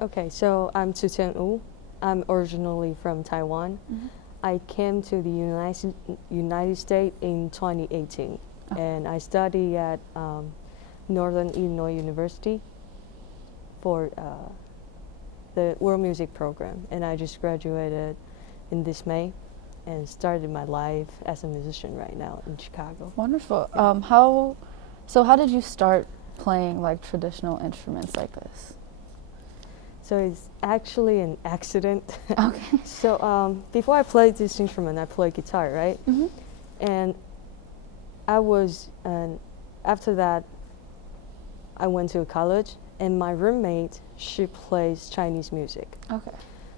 Okay, so I'm Tzu Tsen Wu. I'm originally from Taiwan. I came to the United States in 2018, and I study at Northern Illinois University for the world music program, and I just graduated in this May and started my life as a musician right now in Chicago. Wonderful. How did you start playing like traditional instruments like this? So it's actually an accident. Okay. So before I played this instrument, I played guitar, right? And after that, I went to college, and my roommate, she plays Chinese music. Okay.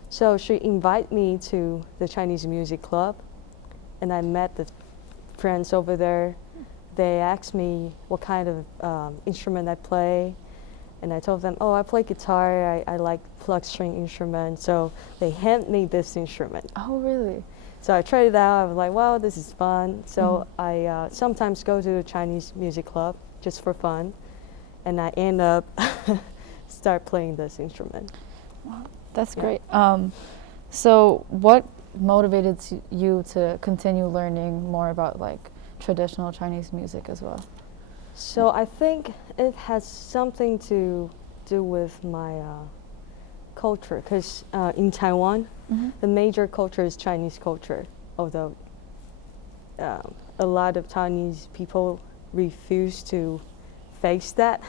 So she invited me to the Chinese music club, and I met the friends over there. They asked me what kind of instrument I play, and I told them, oh, I play guitar, I like plug string instruments. So they handed me this instrument. Oh, really? So I tried it out. I was like, wow, this is fun. So I sometimes go to the Chinese music club just for fun, and I end up start playing this instrument. Wow, that's great. So what motivated you to continue learning more about like traditional Chinese music as well? So I think it has something to do with my culture, because in Taiwan, the major culture is Chinese culture, although a lot of Chinese people refuse to face that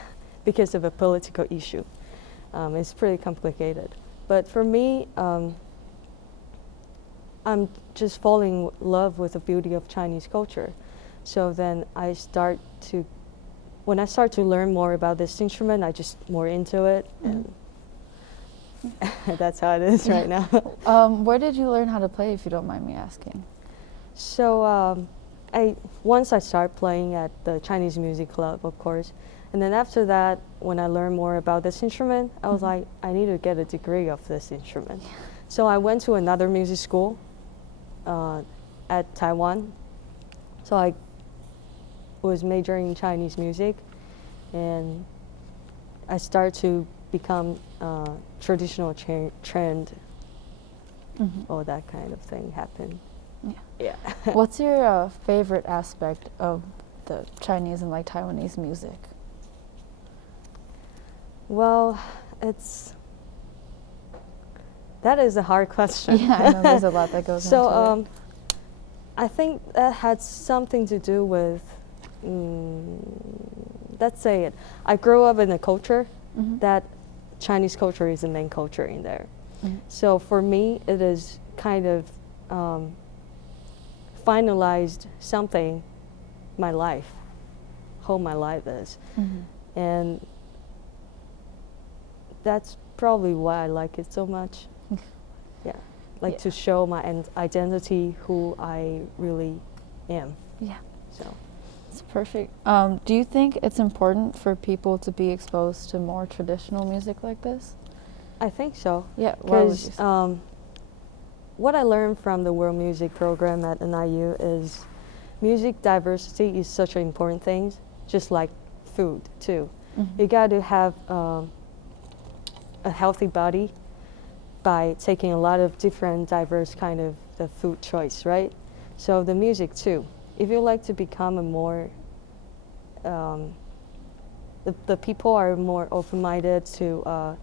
because of a political issue. It's pretty complicated. But for me, I'm just falling in love with the beauty of Chinese culture. So then when I start to learn more about this instrument, I just more into it, and that's how it is right now. Where did you learn how to play, if you don't mind me asking? So once I started playing at the Chinese music club, of course, and then after that, when I learned more about this instrument, I was like, I need to get a degree of this instrument. So I went to another music school at Taiwan. So I was majoring in Chinese music, and I started to become traditional trend. All that kind of thing happened. Yeah. What's your favorite aspect of the Chinese and like Taiwanese music? Well, that is a hard question. Yeah, I know there's a lot that goes into it. I think that had something to do with, let's say it. I grew up in a culture that Chinese culture is the main culture in there. So for me, it is kind of finalized something my life, how my life is. And that's probably why I like it so much. To show my identity, who I really am. Yeah. So it's perfect. Do you think it's important for people to be exposed to more traditional music like this? I think so. Yeah. Because what I learned from the world music program at NIU is music diversity is such an important thing, just like food too. You got to have a healthy body by taking a lot of different diverse kind of the food choice, right? So the music too. If you like to become a more, the people are more open-minded to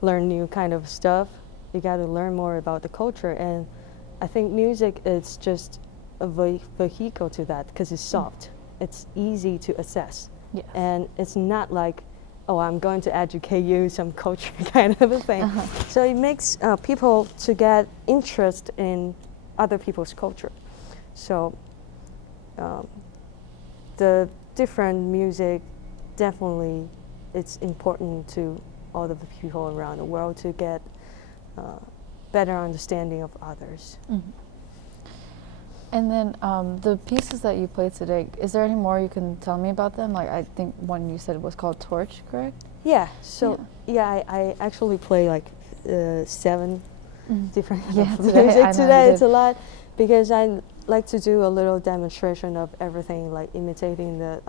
learn new kind of stuff, you got to learn more about the culture. And I think music is just a vehicle to that, because it's soft. It's easy to assess. Yes. And it's not like, oh, I'm going to educate you some culture kind of a thing. So it makes people to get interest in other people's culture. So the different music, definitely it's important to all of the people around the world to get better understanding of others. And then the pieces that you played today, is there any more you can tell me about them? Like I think one you said was called Torch, correct? Yeah, so I actually play like 7 different music today. It's a lot, because I like to do a little demonstration of everything, like imitating the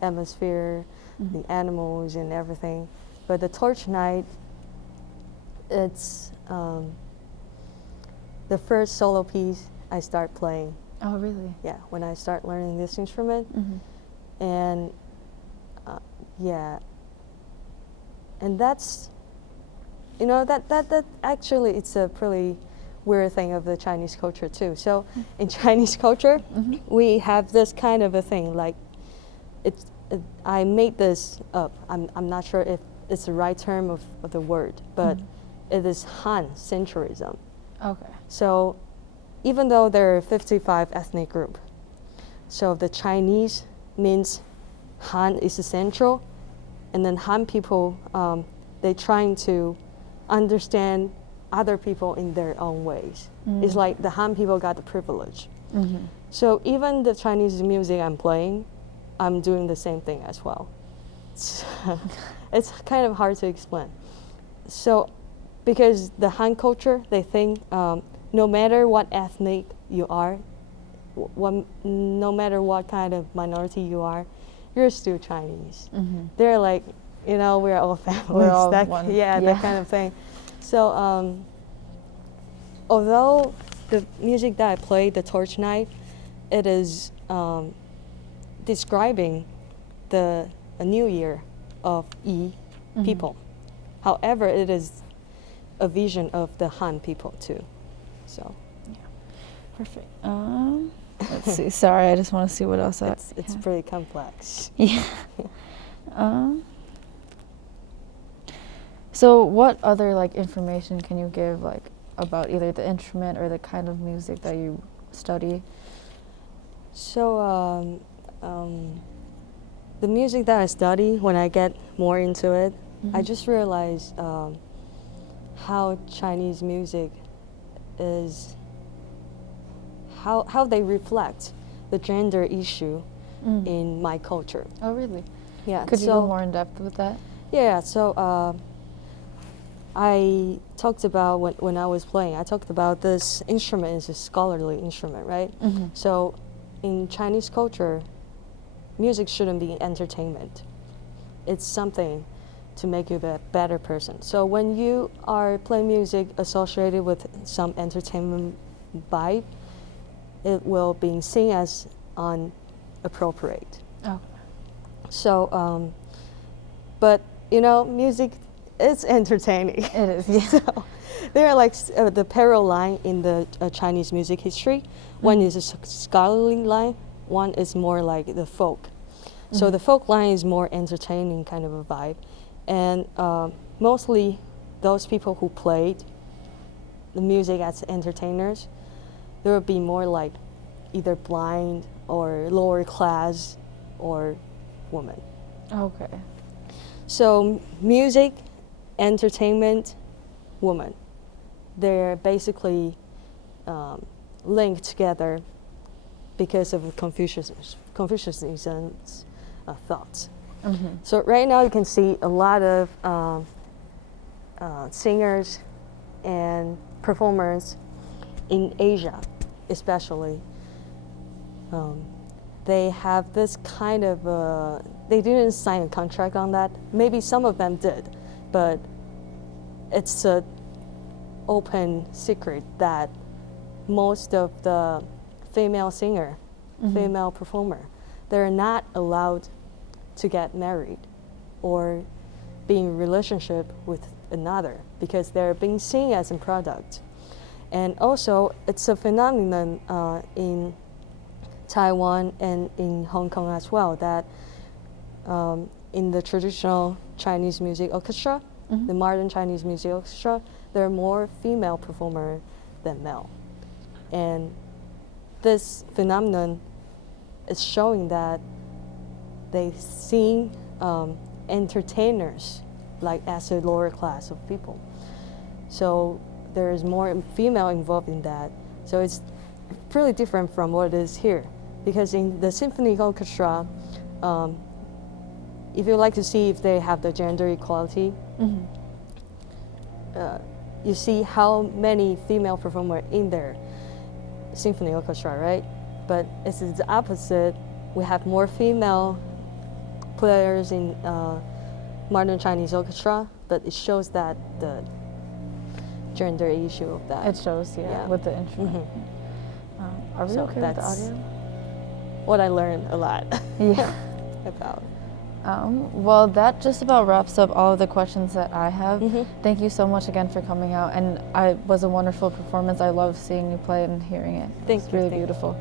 atmosphere, the animals and everything. But the Torch night, it's the first solo piece I start playing. Oh, really? Yeah, when I start learning this instrument, Mm-hmm. and yeah, and that's, that actually it's a pretty weird thing of the Chinese culture too. So in Chinese culture, we have this kind of a thing like, I made this up. I'm not sure if it's the right term of the word, but it is Han centrism. Okay. So even though there are 55 ethnic group, so the Chinese means Han is the central, and then Han people, they're trying to understand other people in their own ways. It's like the Han people got the privilege. So even the Chinese music I'm playing, I'm doing the same thing as well. It's kind of hard to explain. So because the Han culture, they think no matter what ethnic you are, no matter what kind of minority you are, you're still Chinese. They're like, we're all families. We're all that, one. yeah, that kind of thing. So although the music that I play, the Torch Night, it is describing a new year of Yi people. However, it is a vision of the Han people too. So Yeah. Perfect. Let's see. Sorry, I just want to see what else. It's pretty complex. Yeah. So what other information can you give about either the instrument or the kind of music that you study? So the music that I study, when I get more into it, I just realize how Chinese music is, how they reflect the gender issue in my culture. Oh, really? Yeah. Could you go more in depth with that? Yeah. So I talked about when I was playing, I talked about this instrument is a scholarly instrument, right? So in Chinese culture, music shouldn't be entertainment. It's something to make you a better person. So when you are playing music associated with some entertainment vibe, it will be seen as inappropriate. Oh. So, but music is entertaining. It is, yeah. So there are the parallel line in the Chinese music history. One is a scholarly line, one is more like the folk. So the folk line is more entertaining kind of a vibe. And mostly those people who played the music as entertainers, they would be more like either blind or lower class or woman. Okay. So music, entertainment, woman, they're basically linked together because of Confucianism's thoughts. So right now you can see a lot of singers and performers in Asia, especially. They have this kind of, they didn't sign a contract on that. Maybe some of them did, but it's an open secret that most of the female singer, female performer, they're not allowed to get married or be in a relationship with another because they're being seen as a product. And also, it's a phenomenon in Taiwan and in Hong Kong as well that in the traditional Chinese music orchestra, the modern Chinese music orchestra, there are more female performers than male. And this phenomenon is showing that they see entertainers as a lower class of people. So there is more female involved in that. So it's pretty different from what it is here. Because in the symphony orchestra, if you like to see if they have the gender equality, you see how many female performers in their symphony orchestra, right? But it's the opposite. We have more female players in modern Chinese orchestra, but it shows that the gender issue of that. It shows, Yeah. with the instrument. Are we So okay with the that's audio? what I learned a lot Yeah. about. Well, that just about wraps up all of the questions that I have. Mhm. Thank you so much again for coming out, and it was a wonderful performance. I love seeing you play and hearing it. Thank It's you, really thank you. beautiful.